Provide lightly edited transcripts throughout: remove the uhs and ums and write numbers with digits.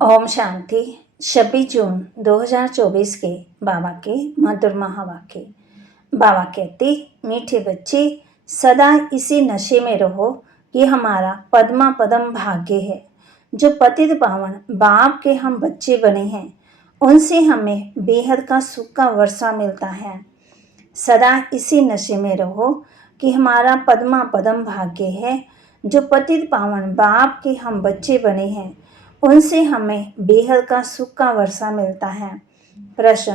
ओम शांति। 26 जून 2024 के बाबा के मधुर महावाक्य। बाबा कहते, मीठे बच्चे सदा इसी नशे में रहो कि हमारा पद्मा पदम भाग्य है। जो पतित पावन बाप के हम बच्चे बने हैं, उनसे हमें बेहद का सुख का वर्षा मिलता है। सदा इसी नशे में रहो कि हमारा पद्मा पदम भाग्य है। जो पतित पावन बाप के हम बच्चे बने हैं, उनसे हमें बेहद का सुख का वर्षा मिलता है। प्रश्न,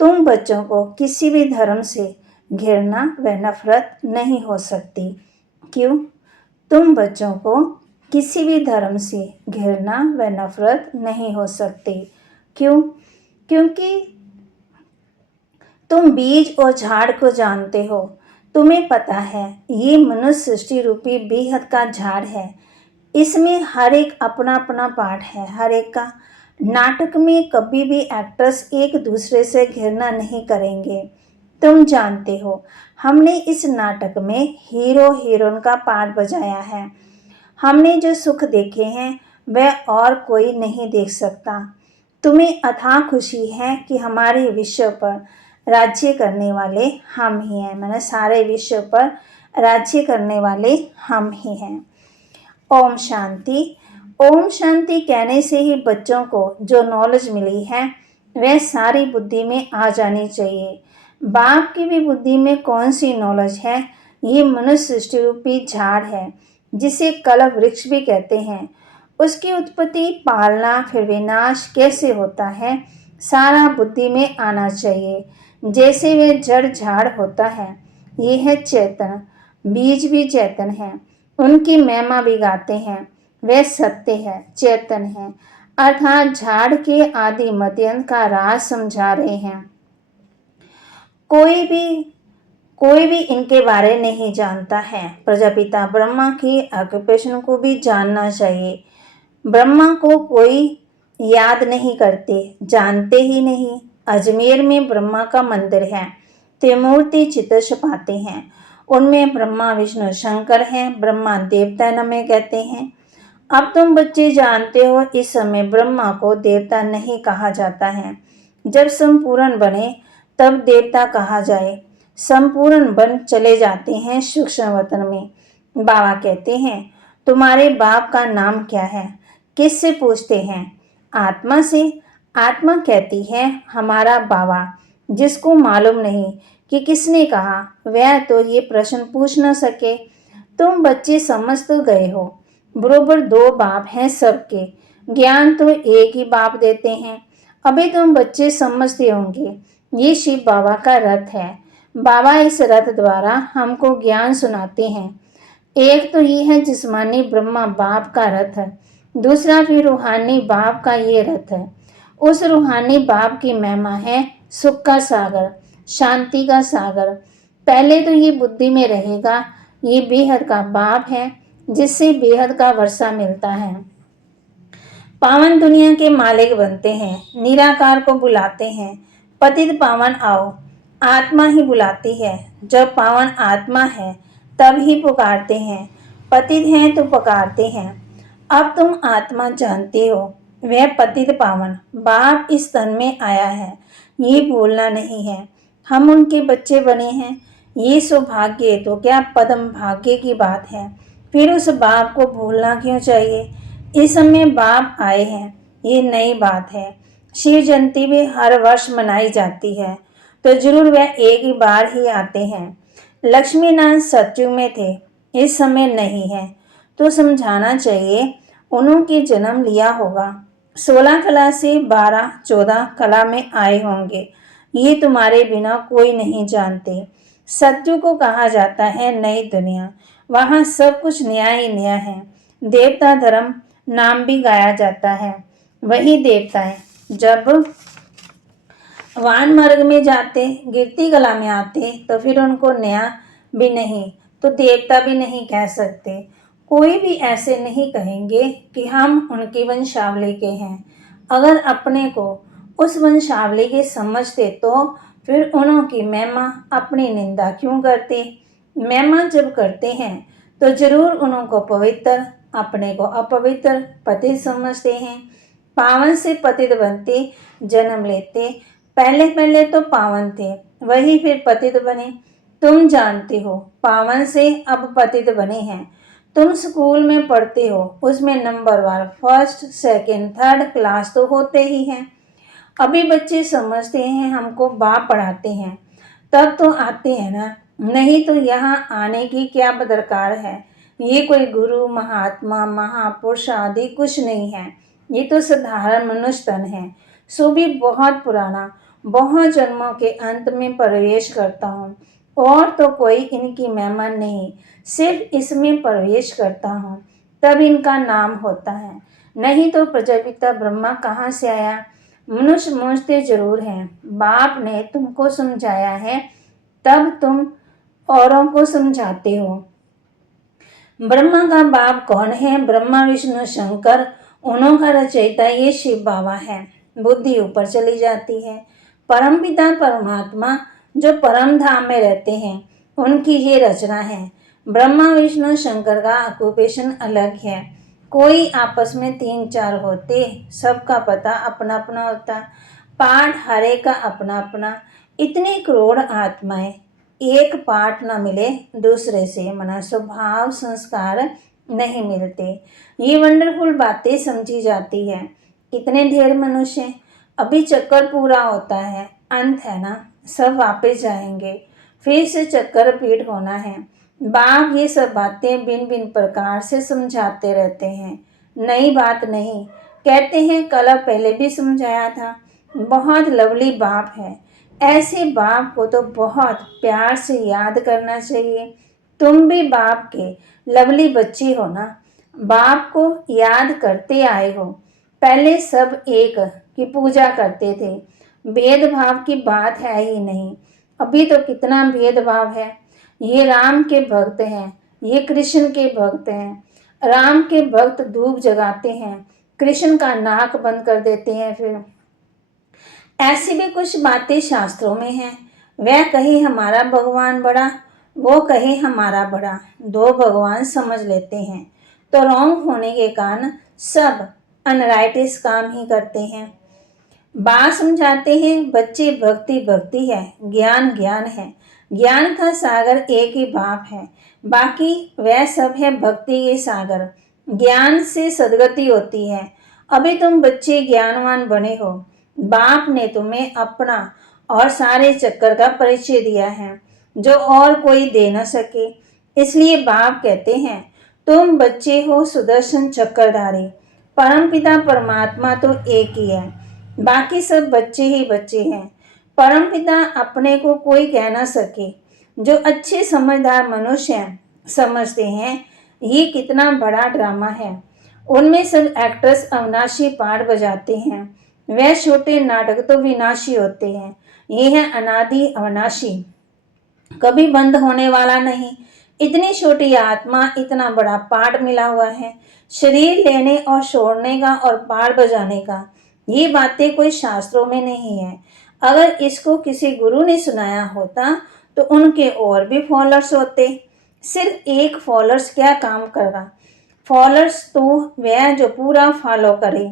तुम बच्चों को किसी भी धर्म से घृणा व नफरत नहीं हो सकती। क्यों? तुम बच्चों को किसी भी धर्म से घृणा व नफरत नहीं हो सकती। क्यों? क्योंकि तुम बीज और झाड़ को जानते हो। तुम्हें पता है ये मनुष्य सृष्टि रूपी बेहद का झाड़ है। इसमें हर एक अपना अपना पार्ट है, हर एक का। नाटक में कभी भी एक्टर्स एक दूसरे से घृणा नहीं करेंगे। तुम जानते हो, हमने इस नाटक में हीरो हीरोइन का पार्ट बजाया है। हमने जो सुख देखे हैं वह और कोई नहीं देख सकता। तुम्हें अथाह खुशी है कि हमारे विश्व पर राज्य करने वाले हम ही हैं। मैंने सारे विश्व पर राज्य करने वाले हम ही हैं। ओम शांति। ओम शांति कहने से ही बच्चों को जो नॉलेज मिली है वह सारी बुद्धि में आ जानी चाहिए। बाप की भी बुद्धि में कौन सी नॉलेज है? ये मनुष्य सृष्टि रूपी झाड़ है, जिसे कल्प वृक्ष भी कहते हैं। उसकी उत्पत्ति, पालना, फिर विनाश कैसे होता है, सारा बुद्धि में आना चाहिए। जैसे वह जड़ झाड़ होता है, ये है चेतन। बीज भी चेतन है, उनकी महिमा भी गाते हैं। वे सत्य है, चेतन है, अर्थात झाड़ के आदि मध्यंत का राज समझा रहे हैं। कोई भी इनके बारे नहीं जानता है। प्रजापिता ब्रह्मा की ऑक्यूपेशन को भी जानना चाहिए। ब्रह्मा को कोई याद नहीं करते, जानते ही नहीं। अजमेर में ब्रह्मा का मंदिर है, त्रिमूर्ति चित्र छपाते हैं। उनमें ब्रह्मा विष्णु शंकर हैं। ब्रह्मा देवता नमें कहते हैं। अब तुम बच्चे जानते हो, इस समय ब्रह्मा को देवता नहीं कहा जाता है। जब संपूर्ण बने तब देवता कहा जाए। संपूर्ण बन चले जाते हैं सूक्ष्म वतन में। बाबा कहते हैं, तुम्हारे बाप का नाम क्या है? किससे पूछते हैं? आत्मा से। आत्मा कहती है, हमारा बाबा। जिसको मालूम नहीं कि किसने कहा, वह तो ये प्रश्न पूछ न सके। तुम बच्चे समझ तो गए हो, बरोबर दो बाप हैं सबके। ज्ञान तो एक ही बाप देते हैं। अभी तुम बच्चे समझते होंगे, ये शिव बाबा का रथ है। बाबा इस रथ द्वारा हमको ज्ञान सुनाते हैं। एक तो ये है जिस्मानी ब्रह्मा बाप का रथ है, दूसरा फिर रूहानी बाप का ये रथ है। उस रूहानी बाप की महिमा है सुख का सागर, शांति का सागर। पहले तो ये बुद्धि में रहेगा, ये बेहद का बाप है, जिससे बेहद का वर्षा मिलता है। पावन दुनिया के मालिक बनते हैं, निराकार को बुलाते हैं, पतित पावन आओ। आत्मा ही बुलाती है। जब पावन आत्मा है तब ही पुकारते हैं, पतित हैं तो पुकारते हैं। अब तुम आत्मा जानते हो, वह पतित पावन बाप इस तन में आया है, ये भूलना नहीं है। हम उनके बच्चे बने हैं, ये सौभाग्य तो क्या पदम भाग्य की बात है। फिर उस बाप को भूलना क्यों चाहिए? इस समय बाप आए हैं, ये नई बात है। शिव जयंती भी हर वर्ष मनाई जाती है, तो जरूर वह एक ही बार ही आते हैं। लक्ष्मी नारायण सतयुग में थे, इस समय नहीं है, तो समझाना चाहिए उन्होंने जन्म लिया होगा। 16 कला से 12-14 कला में आए होंगे, ये तुम्हारे बिना कोई नहीं जानते। सत्युग को कहा जाता है नई दुनिया, वहाँ सब कुछ नया ही नया है। देवता धर्म नाम भी गाया जाता है, वही देवता है। जब वान मार्ग में जाते, गिरती कला में आते, तो फिर उनको नया भी नहीं तो देवता भी नहीं कह सकते। कोई भी ऐसे नहीं कहेंगे कि हम उनकी वंशावली के हैं। अगर अपने को उस वंशावली के समझते तो फिर उनकी महिमा अपनी निंदा क्यों करते? महिमा जब करते हैं तो जरूर उनको पवित्र, अपने को अपवित्र पति समझते हैं। पावन से पतित बनते, जन्म लेते। पहले पहले तो पावन थे, वही फिर पतित बने। तुम जानते हो, पावन से अब पतित बने हैं। तुम स्कूल में पढ़ते हो, उसमें नंबरवार फर्स्ट सेकंड थर्ड क्लास तो होते ही हैं। अभी बच्चे समझते हैं हमको बाप पढ़ाते हैं, तब तो आते हैं ना, नहीं तो यहाँ आने की क्या दरकार है। ये कोई गुरु महात्मा महापुरुष आदि कुछ नहीं है, ये तो साधारण मनुष्य तन है, सो भी बहुत पुराना। बहुत जन्मों के अंत में प्रवेश करता हूँ, और तो कोई इनकी मेहमान नहीं, सिर्फ इसमें प्रवेश करता हूँ, तब इनका नाम होता है। नहीं तो प्रजापिता ब्रह्मा कहाँ से आया। मनुष्य समझते जरूर हैं, बाप ने तुमको समझाया है, तब तुम औरों को समझाते हो। ब्रह्मा का बाप कौन है? ब्रह्मा विष्णु शंकर, उन्हों का रचयिता ये शिव बाबा है। बुद्धि ऊपर चली जाती है। परम पिता परमात्मा जो परम धाम में रहते हैं, उनकी ये रचना है। ब्रह्मा विष्णु शंकर का ऑक्यूपेशन अलग है। कोई आपस में 3-4 होते, सबका पता अपना अपना होता, पाठ हरे का अपना अपना। इतने करोड़ आत्माएं, एक पाठ न मिले दूसरे से, मना स्वभाव संस्कार नहीं मिलते। ये वंडरफुल बातें समझी जाती है। कितने ढेर मनुष्य, अभी चक्कर पूरा होता है, अंत है ना, सब वापस जाएंगे, फिर से चक्कर रिपीट होना है। बाप ये सब बातें भिन्न भिन्न प्रकार से समझाते रहते हैं, नई बात नहीं। कहते हैं कल पहले भी समझाया था। बहुत लवली बाप है। ऐसे बाप को तो बहुत प्यार से याद करना चाहिए। तुम भी बाप के लवली बच्ची हो ना, बाप को याद करते आए हो। पहले सब एक की पूजा करते थे, भेदभाव की बात है ही नहीं। अभी तो कितना भेदभाव है। ये राम के भक्त हैं, ये कृष्ण के भक्त हैं। राम के भक्त धूप जगाते हैं, कृष्ण का नाक बंद कर देते हैं। फिर ऐसी भी कुछ बातें शास्त्रों में हैं। वह कहे हमारा भगवान बड़ा, वो कहे हमारा बड़ा, दो भगवान समझ लेते हैं, तो रॉन्ग होने के कारण सब अनराइटिस काम ही करते हैं। बात समझाते हैं बच्चे, भक्ति भक्ति है, ज्ञान ज्ञान है। ज्ञान का सागर एक ही बाप है, बाकी वह सब है भक्ति के सागर। ज्ञान से सदगति होती है। अभी तुम बच्चे ज्ञानवान बने हो, बाप ने तुम्हें अपना और सारे चक्कर का परिचय दिया है, जो और कोई दे न सके। इसलिए बाप कहते हैं तुम बच्चे हो सुदर्शन चक्रधारी। परमपिता परमात्मा तो एक ही है, बाकी सब बच्चे ही बच्चे हैं। परमपिता अपने को कोई कह ना सके। जो अच्छे समझदार मनुष्य हैं, समझते हैं ये कितना बड़ा ड्रामा है। उनमें सब एक्टर्स अविनाशी पार्ट बजाते हैं। वह छोटे नाटक तो विनाशी होते हैं, ये है अनादि अविनाशी, कभी बंद होने वाला नहीं। इतनी छोटी आत्मा, इतना बड़ा पार्ट मिला हुआ है, शरीर लेने और छोड़ने का और पार्ट बजाने का। ये बातें कोई शास्त्रों में नहीं है। अगर इसको किसी गुरु ने सुनाया होता तो उनके और भी फॉलोअर्स होते। सिर्फ एक फॉलोअर्स क्या काम करगा। फॉलोअर्स तो वह जो पूरा फॉलो करे।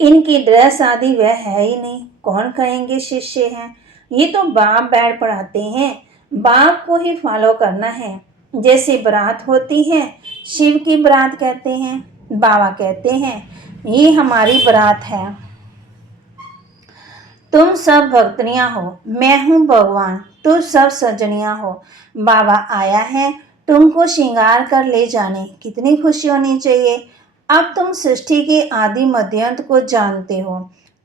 इनकी ड्रेस आदि वह है ही नहीं, कौन कहेंगे शिष्य हैं। ये तो बाप बैठ पढ़ाते हैं, बाप को ही फॉलो करना है। जैसे बारात होती है, शिव की बारात कहते हैं, बाबा कहते हैं ये हमारी बारात है। तुम सब भक्तनियां हो, मैं हूँ भगवान, तुम सब सजनियां हो। बाबा आया है तुमको श्रृंगार कर ले जाने, कितनी खुशी होनी चाहिए। अब तुम सृष्टि के आदि मध्यांत को जानते हो।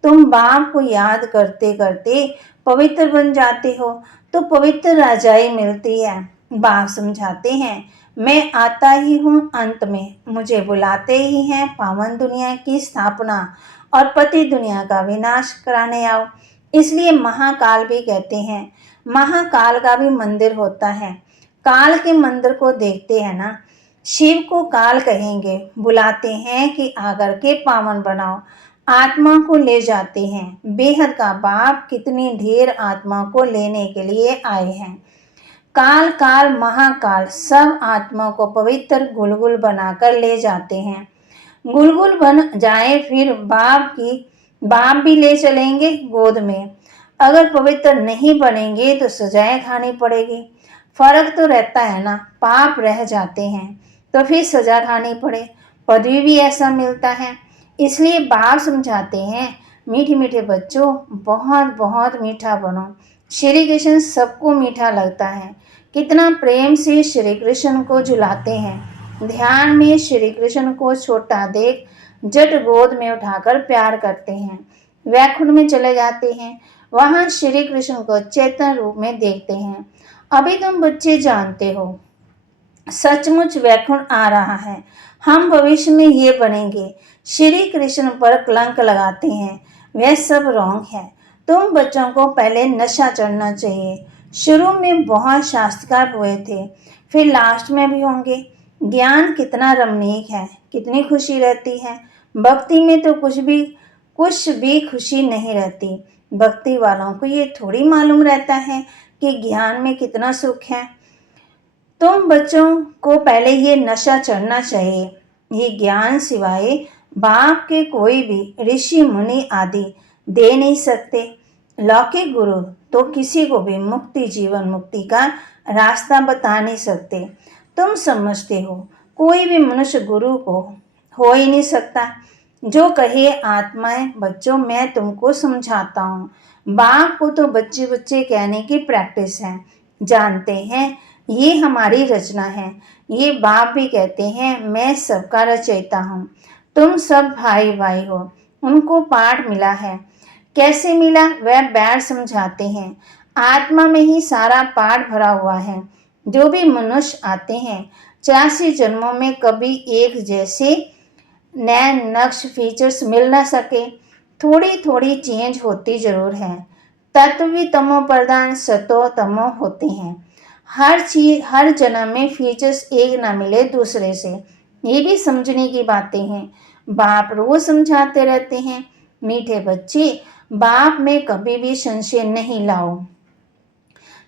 तुम बाप को याद करते करते पवित्र बन जाते हो, तो पवित्र राजाई मिलती है। बाप समझाते हैं मैं आता ही हूँ अंत में, मुझे बुलाते ही हैं पावन दुनिया की स्थापना और पति दुनिया का विनाश कराने आओ। इसलिए महाकाल भी कहते हैं। महाकाल का भी मंदिर होता है। काल के मंदिर को देखते हैं ना, शिव को काल कहेंगे, बुलाते हैं कि आकर के पावन बनाओ, आत्मा को ले जाते हैं। बेहद का बाप कितनी ढेर आत्मा को लेने के लिए आए हैं। काल काल महाकाल सब आत्मा को पवित्र गुलगुल बनाकर ले जाते हैं। गुलगुल बन जाए फिर बाप भी ले चलेंगे गोद में। अगर पवित्र नहीं बनेंगे तो सजाएं खानी पड़ेगी। फर्क तो रहता है ना, पाप रह जाते हैं तो फिर सजा खानी पड़े, पदवी भी ऐसा मिलता है। इसलिए बाप समझाते हैं, मीठे मीठे बच्चों, बहुत बहुत मीठा बनो। श्री कृष्ण सबको मीठा लगता है। कितना प्रेम से श्री कृष्ण को झुलाते हैं। ध्यान में श्री कृष्ण को छोटा देख जट गोद में उठाकर प्यार करते हैं। वैकुंठ में चले जाते हैं, वहां श्री कृष्ण को चेतन रूप में देखते हैं। अभी तुम बच्चे जानते हो, सचमुच वैकुंठ आ रहा है। हम भविष्य में ये बनेंगे। श्री कृष्ण पर कलंक लगाते हैं, वह सब रॉन्ग है। तुम बच्चों को पहले नशा चढ़ना चाहिए। शुरू में बहुत शास्त्रकार हुए थे, फिर लास्ट में भी होंगे। ज्ञान कितना रमणीक है, कितनी खुशी रहती है। भक्ति में तो कुछ भी खुशी नहीं रहती। भक्ति वालों को ये थोड़ी मालूम रहता है कि ज्ञान में कितना सुख है। तुम बच्चों को पहले ये नशा चढ़ना चाहिए। ये ज्ञान सिवाय बाप के कोई भी ऋषि मुनि आदि दे नहीं सकते। लौकिक गुरु तो किसी को भी मुक्ति, जीवन मुक्ति का रास्ता बता नहीं सकते। तुम समझते हो कोई भी मनुष्य गुरु को हो ही नहीं सकता। जो कहे आत्माएं, बच्चों मैं तुमको समझाता हूँ। बाप को तो बच्चे बच्चे कहने की प्रैक्टिस है। जानते हैं ये हमारी रचना है। ये बाप भी कहते हैं मैं सबका रचयिता हूँ। तुम सब भाई भाई हो। उनको पाठ मिला है। कैसे मिला वह बैठ समझाते हैं। आत्मा में ही सारा पाठ भरा हुआ है। जो भी मनुष्य आते हैं 84 जन्मों में कभी एक जैसे नए नक्श फीचर्स मिल ना सके। थोड़ी थोड़ी चेंज होती जरूर है। तत्व भी तमो प्रधान सतो तमो होते हैं। हर चीज हर जन्म में फीचर्स एक ना मिले दूसरे से, ये भी समझने की बातें हैं। बाप रोज समझाते रहते हैं, मीठे बच्चे बाप में कभी भी संशय नहीं लाओ।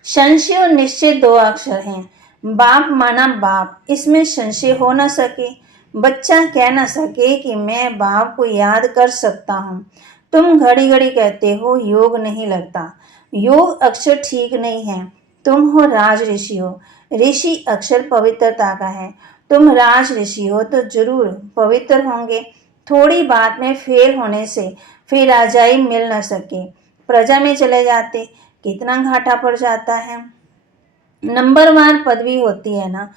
संशय और निश्चय दो अक्षर हैं। बाप माना बाप, इसमें संशय हो ना सके। बच्चा कह ना सके कि मैं बाप को याद कर सकता हूँ। तुम घड़ी घड़ी कहते हो योग नहीं लगता। योग अक्षर ठीक नहीं है। तुम हो राज ऋषि हो। ऋषि अक्षर पवित्रता का है। तुम राज ऋषि हो तो जरूर पवित्र होंगे। थोड़ी बात में फेल होने से फिर राजाई मिल न सके, प्रजा में चले जाते, कितना घाटा पड़ जाता है। नंबरवार पदवी होती है ना,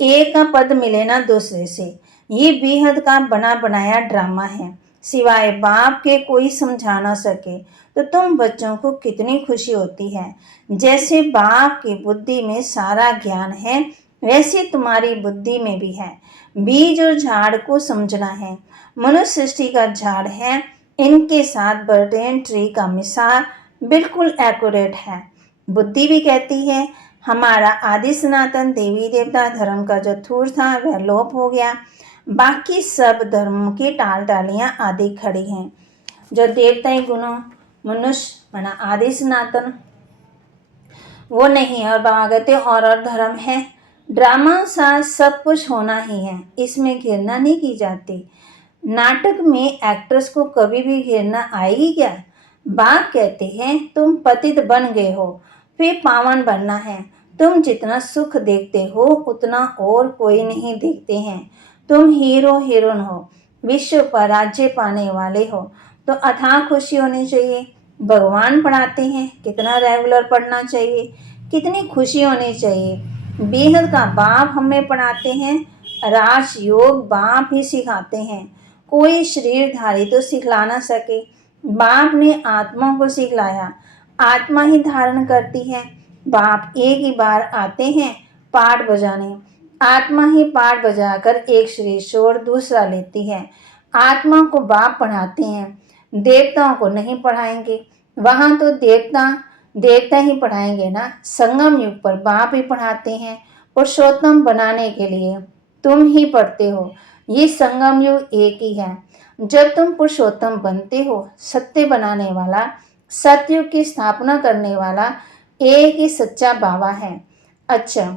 एक का पद मिले ना दूसरे से। ये बेहद का बना बनाया ड्रामा है। सिवाय बाप के कोई समझा ना सके तो तुम बच्चों को कितनी खुशी होती है। जैसे बाप की बुद्धि में सारा ज्ञान है, वैसे तुम्हारी बुद्धि में भी है। बीज और झाड़ को समझना है। मनुष्य सृष्टि का झाड़ है, इनके साथ बर्डेन ट्री का मिसाल बिल्कुल एक्यूरेट है। बुद्धि भी कहती है हमारा आदि सनातन देवी देवता धर्म का जो थूर था वह लोप हो गया। बाकी सब धर्मों की टाल टालियाँ आदि खड़ी हैं। जो देवताई गुणों मनुष्य बना आदि सनातन वो नहीं है, और भागवते और धर्म है। ड्रामा सा सब कुछ होना ही है, इसमें घृणा नहीं की जाती। नाटक में एक्ट्रेस को कभी भी घृणा आएगी क्या? बाप कहते हैं तुम पतित बन गए हो, फिर पावन बनना है। तुम जितना सुख देखते हो उतना और कोई नहीं देखते हैं। तुम हीरो हीरोइन हो, विश्व पर राज्य पाने वाले हो, तो अथाह खुशी होनी चाहिए। भगवान पढ़ाते हैं, कितना रेगुलर पढ़ना चाहिए, कितनी खुशी होनी चाहिए। बेहद का बाप हमें पढ़ाते हैं। राजयोग बाप ही सिखाते हैं। कोई शरीरधारी तो सिखला ना सके। बाप ने आत्मा को सिखलाया, आत्मा ही धारण करती है। बाप एक ही बार आते हैं पाठ बजाने, आत्मा ही पाठ बजाकर एक शरीर छोड़ दूसरा लेती है। आत्मा को बाप पढ़ाते हैं, देवताओं को नहीं पढ़ाएंगे। वहां तो देवता ही पढ़ाएंगे ना। संगम युग पर बाप ही पढ़ाते हैं। पुरुषोत्तम बनाने के लिए तुम ही पढ़ते हो। ये संगम युग एक ही है। जब तुम पुरुषोत्तम बनते हो, सत्य बनाने वाला, सतयुग की स्थापना करने वाला एक ही सच्चा बाबा है। अच्छा,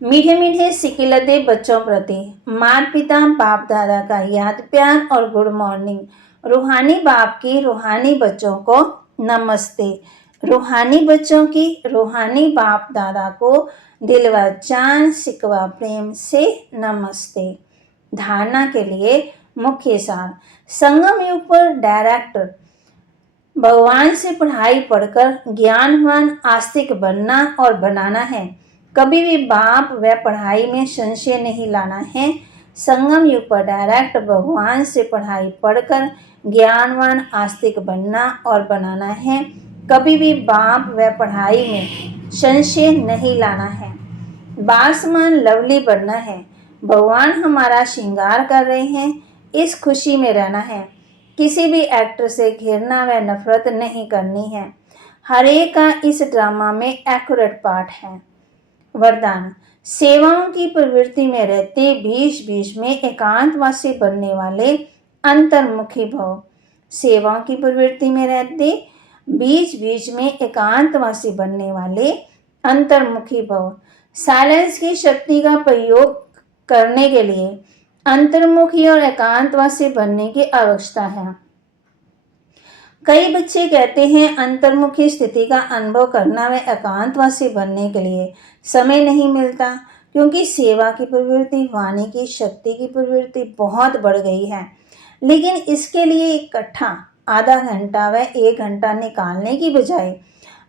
मीठे मीठे सिकिलते बच्चों प्रति माता पिता बाप दादा का याद प्यार और गुड मॉर्निंग। रूहानी बाप की रूहानी बच्चों को नमस्ते। रूहानी बच्चों की रूहानी बाप दादा को दिल व जान सिकवा प्रेम से नमस्ते। धारणा के लिए मुख्य सार। संगम युग पर डायरेक्टर भगवान से पढ़ाई पढ़कर ज्ञानवान आस्तिक बनना और बनाना है। कभी भी बाप व पढ़ाई में संशय नहीं लाना है। संगम युग पर डायरेक्ट भगवान से पढ़ाई पढ़कर ज्ञानवान आस्तिक बनना और बनाना है। कभी भी बाप व पढ़ाई में संशय नहीं लाना है। बाल समान लवली बनना है। भगवान हमारा श्रृंगार कर रहे हैं, इस खुशी में रहना है। किसी भी एक्टर से घृणा व नफरत नहीं करनी है। हर एक का इस ड्रामा में एक्यूरेट पार्ट है। वरदान। सेवाओं की प्रवृत्ति में रहते बीच बीच में एकांतवासी बनने वाले अंतर्मुखी भव। सेवाओं की प्रवृत्ति में रहते बीच बीच में एकांतवासी बनने वाले अंतर्मुखी भव। साइलेंस की शक्ति का प्रयोग करने के लिए अंतर्मुखी और एकांतवासी बनने की आवश्यकता है। कई बच्चे कहते हैं अंतर्मुखी स्थिति का अनुभव करना व एकांतवासी बनने के लिए समय नहीं मिलता, क्योंकि सेवा की प्रवृत्ति, वाणी की शक्ति की प्रवृत्ति बहुत बढ़ गई है। लेकिन इसके लिए इकट्ठा आधा घंटा व 1 घंटा निकालने की बजाय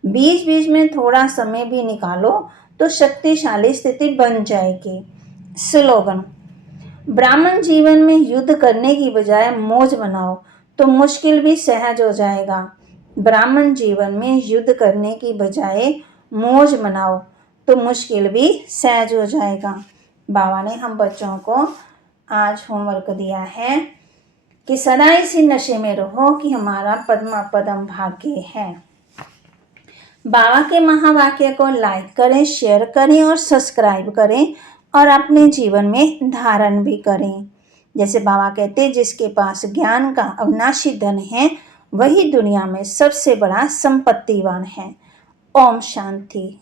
बीच बीच में थोड़ा समय भी निकालो तो शक्तिशाली स्थिति बन जाएगी। स्लोगन। ब्राह्मण जीवन में युद्ध करने की बजाय मौज मनाओ तो मुश्किल भी सहज हो जाएगा। ब्राह्मण जीवन में युद्ध करने की बजाय मौज मनाओ तो मुश्किल भी सहज हो जाएगा। बाबा ने हम बच्चों को आज होमवर्क दिया है कि सदा इसी नशे में रहो कि हमारा पद्मा पदम भाग्य है। बाबा के महावाक्य को लाइक करें, शेयर करें और सब्सक्राइब करें और अपने जीवन में धारण भी करें। जैसे बाबा कहते हैं, जिसके पास ज्ञान का अविनाशी धन है वही दुनिया में सबसे बड़ा संपत्तिवान है। ओम शांति।